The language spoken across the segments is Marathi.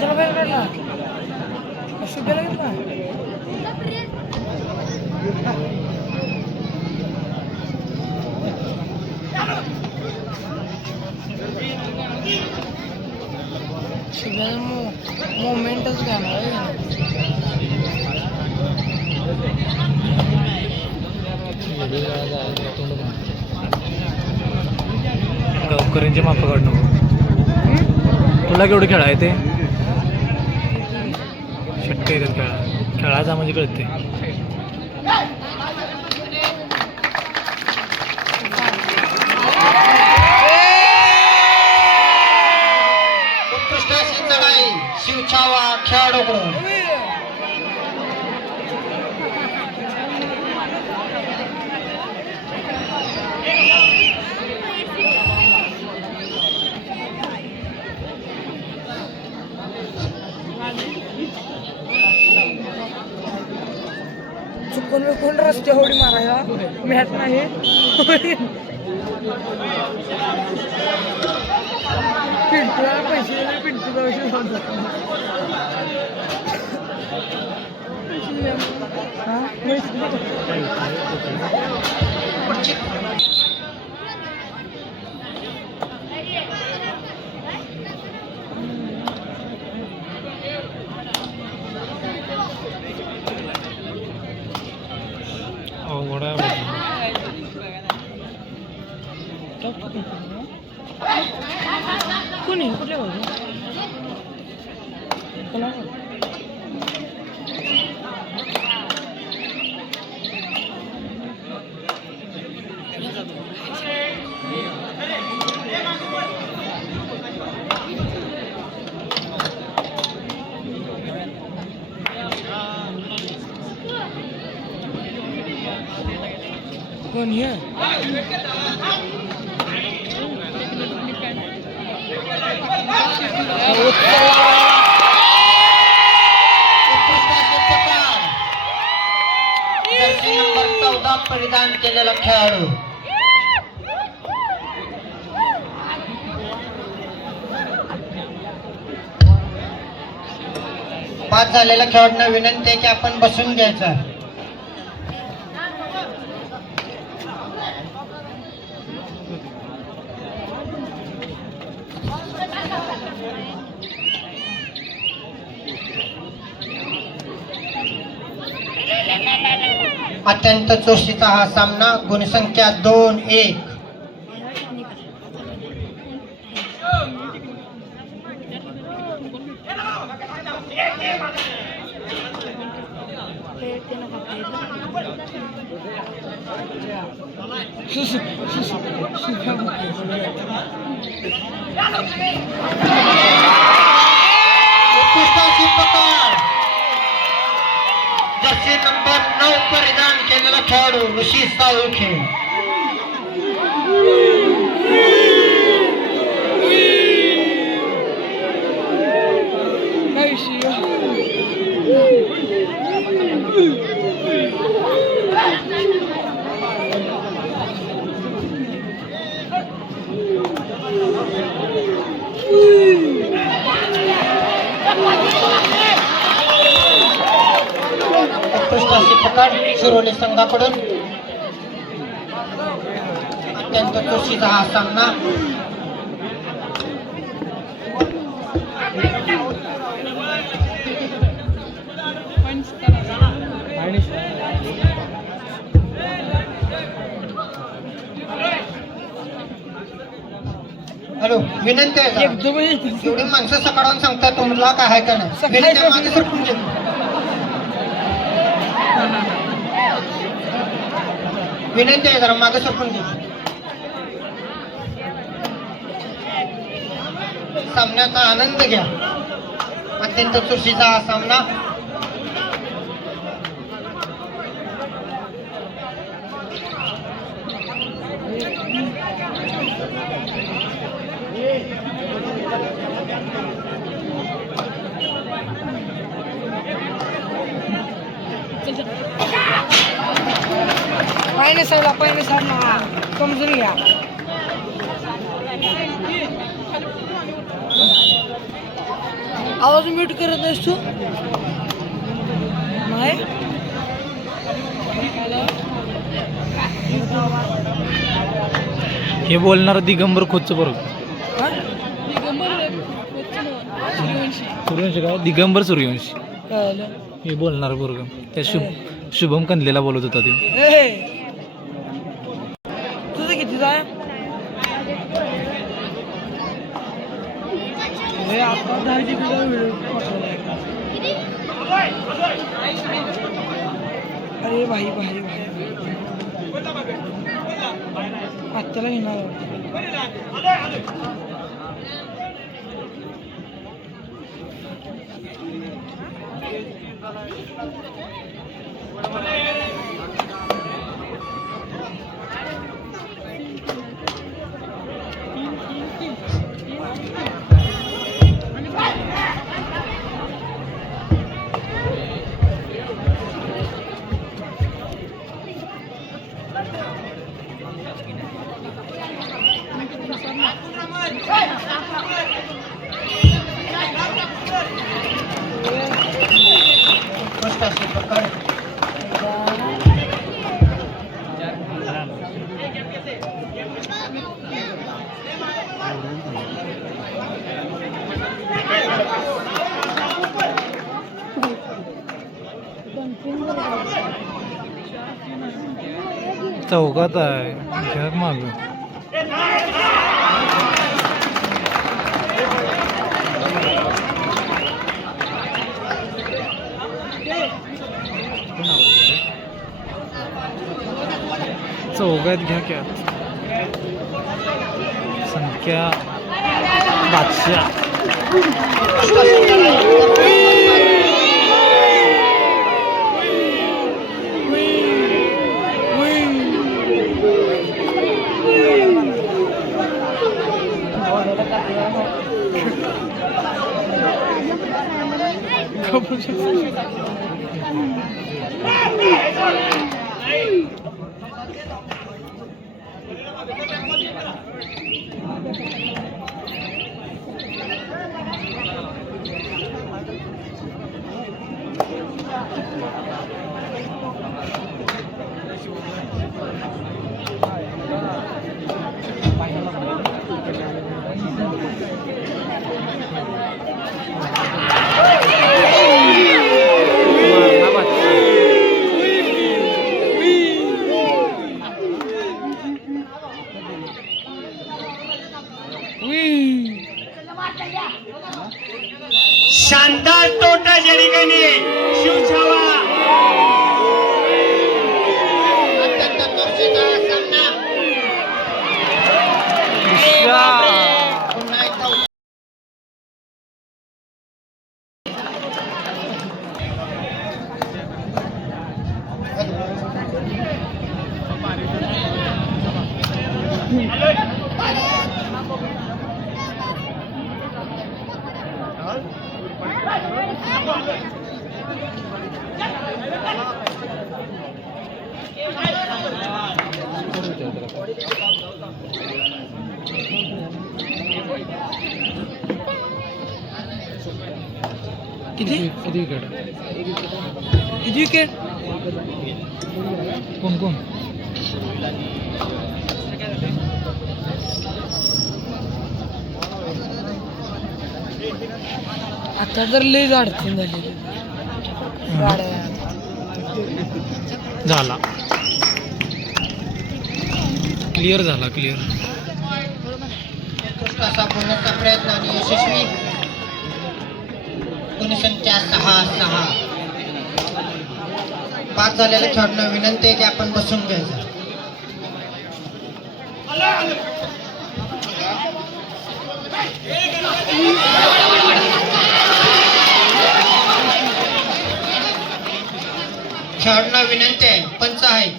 चला बाहेर काढला शुभ्याला घेतला शुभ्याला मोमेंटच घ्यायला गावकऱ्यांचे माप काढणं तुला केवढं खेळाय ते शक्य येतात खेळायचा म्हणजे कळते उत्कृष्ट अशी चढाई शिवछावा खेळाडूकडून चुकून विकून रस्ते होडी मारायला मॅच नाही पिंटूला पैसे दिले पिंटू पैसे कोणी कुठल्या बाजू कोण हे जर्सी नंबर 14 परिधान केलेला खेळाडू पास झालेल्या खेळाडूंना विनंती आहे की आपण बसून घ्यायचं अत्यंत चोशीचा हा सामना गुणसंख्या 2-1 जर्सी नंबर 9 परिधान केलेला खेळाडू ऋषी साळुखे उत्कृष्ट अशी पकड शिरोली संघाकडून अत्यंत चोशीचा हा सामना हॅलो विनंती आहे एवढी माणसं सकाळून सांगतात तुम्हाला काय आहे का नाही विनंती आहे, मागे सरकून घे. विनंती आहे जरा मागे सरकून घे. सामन्याचा आनंद घ्या अत्यंत चुरशीचा हा सामना पहिने साईड ना समजून घ्या आवाज म्यूट करत नाहीस तू नाही हे बोलणार दिगंबर खोतचं बरोबर हा? सूर्यवंशी काय दिगंबर सूर्यवंशी कळलं. हे बोलणार बरोबर त्या शुभम कंदलेला बोलत होता ते तुझं किती जाय आता 10 GB अरे भाई भाई भाई आत्ताला घेणार मस्त अशी पकड. चौकात आहे घ्या माग चौकात घ्या क्या संख्या बादशाह शानदार तोटा या ठिकाणी शिवछावा अत्यंत चर्चेचा सामना पुन्हा एकदा किती किती विकेट किती विकेट कोण कोण आता तर लई अडचण झाली गाड्या झाला क्लिअर झाला क्लिअर उत्कृष्ट असा पूर्णचा प्रयत्न आणि यशस्वी गुणसंख्या 6-6 पास झालेल्या खेळाडूंना विनंती आहे की आपण बसून घ्यायचं खेळाडूंना विनंती आहे पंच आहे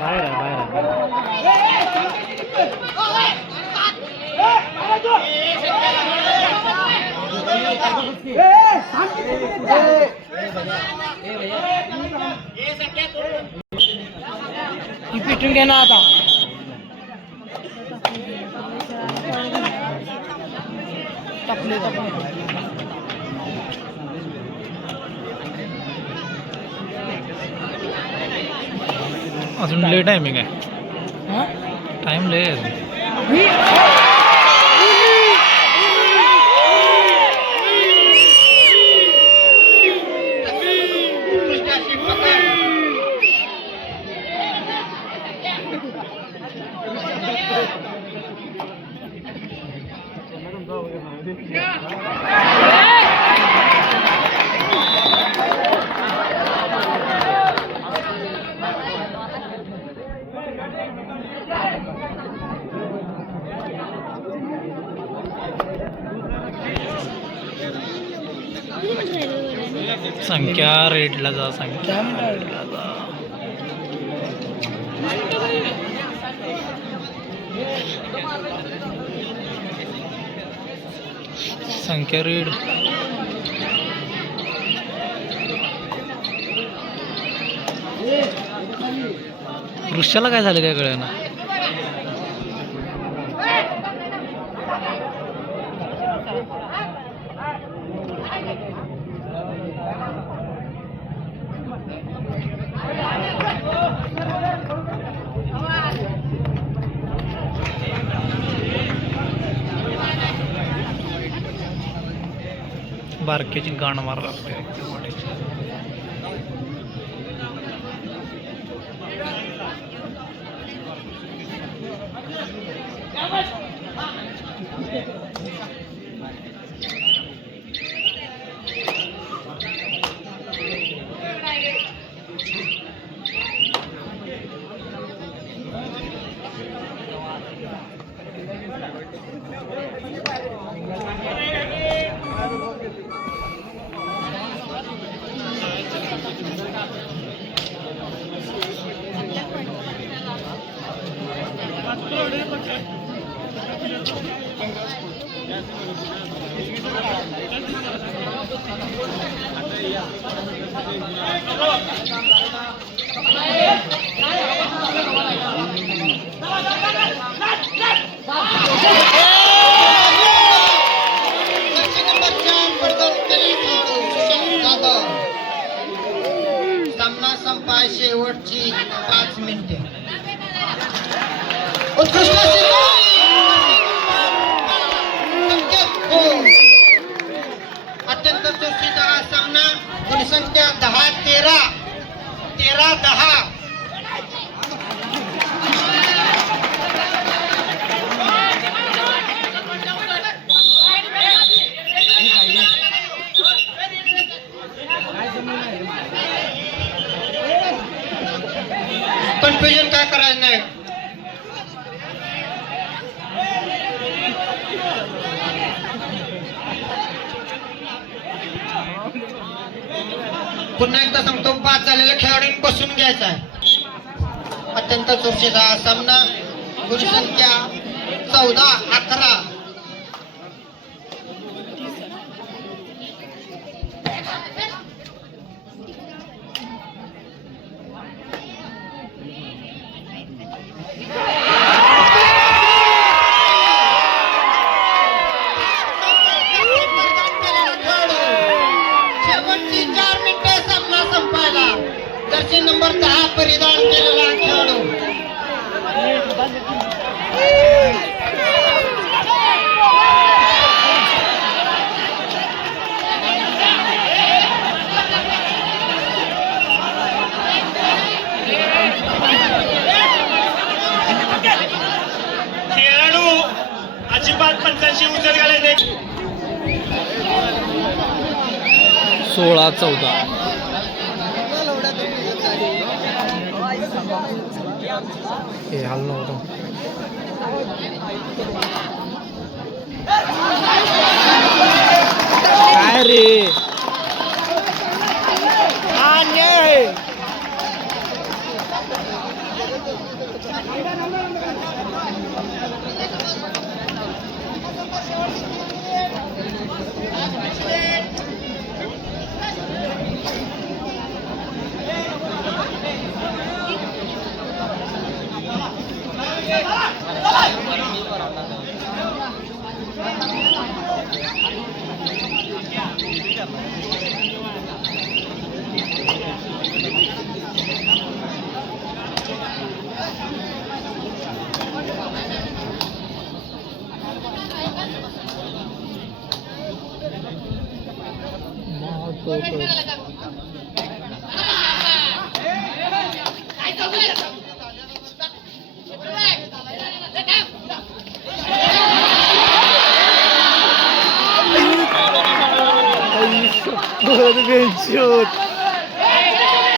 बाहेर आहे, बाहेर आहे. ही पिटून घे ना आता. टपले टपले अजून लेट टायमिंग आहे. हा टाइम लय आहे अजून. उत्कृष्ट पकड. संख्या रेडला जा. संख्या दहा मिनिटं. रेडला जा. संख्या रेड. वृक्षाला काय झालं काय कळेना. बारक्याची गाण मारायला लागते. सामना संपाय शेवटची 5 मिनिटे. उत्कृष्ट अत्यंत चुरशीचा हा सामना. गुण संख्या 10-13, 13-10. कन्फ्युजन काय करायचं नाही. पुन्हा एकदा सांगतो, बाद झालेल्या खेळाडूंनी बसून घ्यायचा आहे. अत्यंत चुरशीचा हा सामना. गुणसंख्या 14-11. शेवटची 4 मिनिटे सामना संपायला. जर्सी नंबर 10 परिधान केलेला खेळाडू खेळाडू अजिबात पंचांची उचल घालायचे. 16-14. हे हाल नव्हतं. काय रे बेंचूत